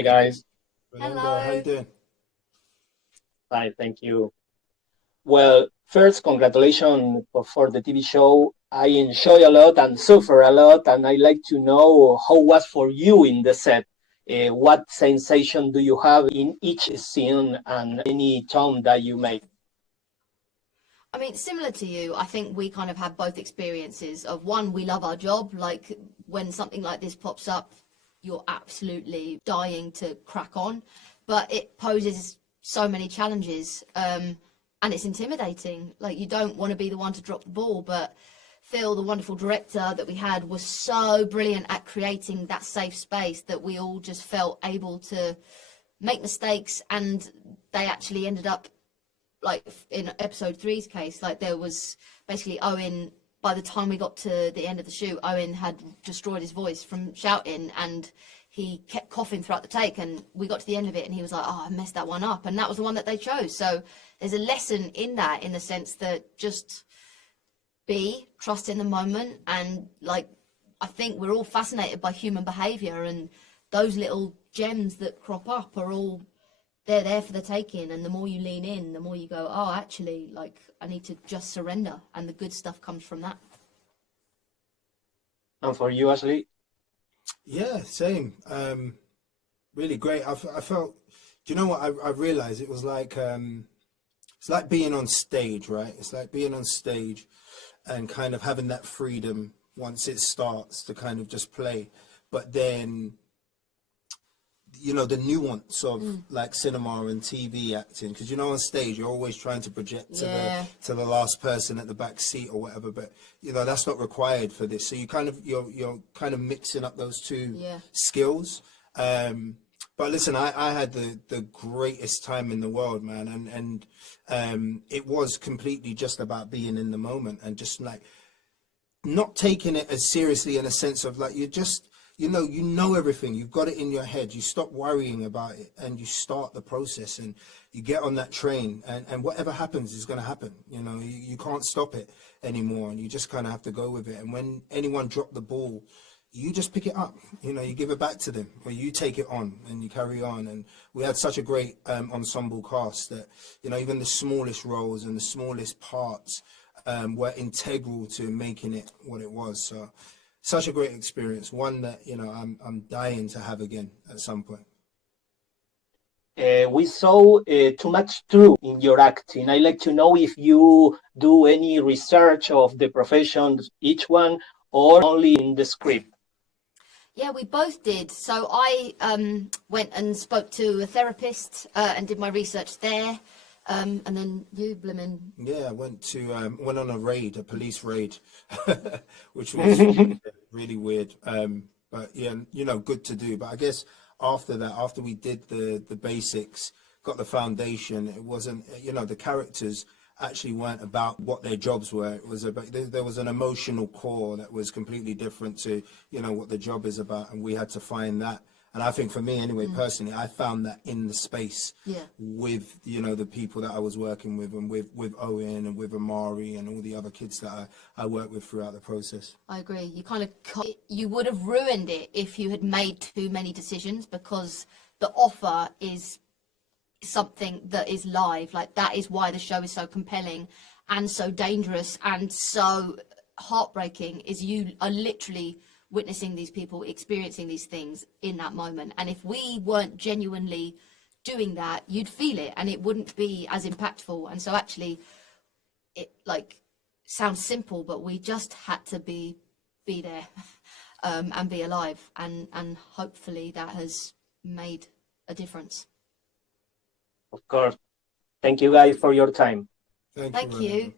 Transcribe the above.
Hey guys. Fernando, how you Hello. doing? Hi, thank you. Well, first, congratulations for the TV show. I enjoy a lot and suffer a lot, and I like to know how was for you in the set. What sensation do you have in each scene and any tone that you make? I mean, similar to you, I think we kind of have both experiences of one, we love our job. Like when something like this pops up, you're absolutely dying to crack on, but it poses so many challenges, and it's intimidating. Like you don't want to be the one to drop the ball, but Phil, the wonderful director that we had, was so brilliant at creating that safe space that we all just felt able to make mistakes, and they actually ended up like in episode three's case, like there was basically Owen, by the time we got to the end of the shoot, Owen had destroyed his voice from shouting and he kept coughing throughout the take, and we got to the end of it and he was like, oh, I messed that one up, and that was the one that they chose. So there's a lesson in that, in the sense that just trust in the moment, and like I think we're all fascinated by human behavior, and those little gems that crop up are all, they're there for the taking. And the more you lean in, the more you go, oh, actually, like I need to just surrender, and the good stuff comes from that. And for you, Ashley? Yeah, same. Really great. I felt, do you know what I realized? It was like it's like being on stage, right? It's like being on stage and kind of having that freedom once it starts to kind of just play. But then, you know, the nuance of like cinema and TV acting, because you know on stage you're always trying to project to Yeah. the last person at the back seat or whatever, but you know that's not required for this. So you kind of you're kind of mixing up those two Yeah. skills. But listen, I had the greatest time in the world, man, and it was completely just about being in the moment and just like not taking it as seriously, in a sense of like, you're just, you know everything, you've got it in your head, you stop worrying about it and you start the process and you get on that train, and whatever happens is going to happen. You can't stop it anymore, and you just kind of have to go with it. And when anyone drop the ball, you just pick it up, you give it back to them, or you take it on and you carry on. And we had such a great ensemble cast that, even the smallest roles and the smallest parts were integral to making it what it was. So such a great experience, one that, I'm dying to have again at some point. We saw too much truth in your acting. I like to know if you do any research of the professions, each one, or only in the script. Yeah, we both did. So I went and spoke to a therapist and did my research there. And then you, Blimmin. Yeah, I went on a raid, a police raid, which was really weird. But yeah, good to do. But I guess after that, after we did the basics, got the foundation, it wasn't, the characters actually weren't about what their jobs were. It was about, there was an emotional core that was completely different to, what the job is about, and we had to find that. And I think for me anyway, personally, I found that in the space with, the people that I was working with, and with Owen and with Amari and all the other kids that I worked with throughout the process. I agree. You kind of, you would have ruined it if you had made too many decisions, because the offer is something that is live. Like that is why the show is so compelling and so dangerous and so heartbreaking, is you are literally witnessing these people experiencing these things in that moment. And if we weren't genuinely doing that, you'd feel it and it wouldn't be as impactful. And so actually it like sounds simple, but we just had to be there and be alive, and hopefully that has made a difference. Of course. Thank you guys for your time. Thank you, Thank Ronaldo. you.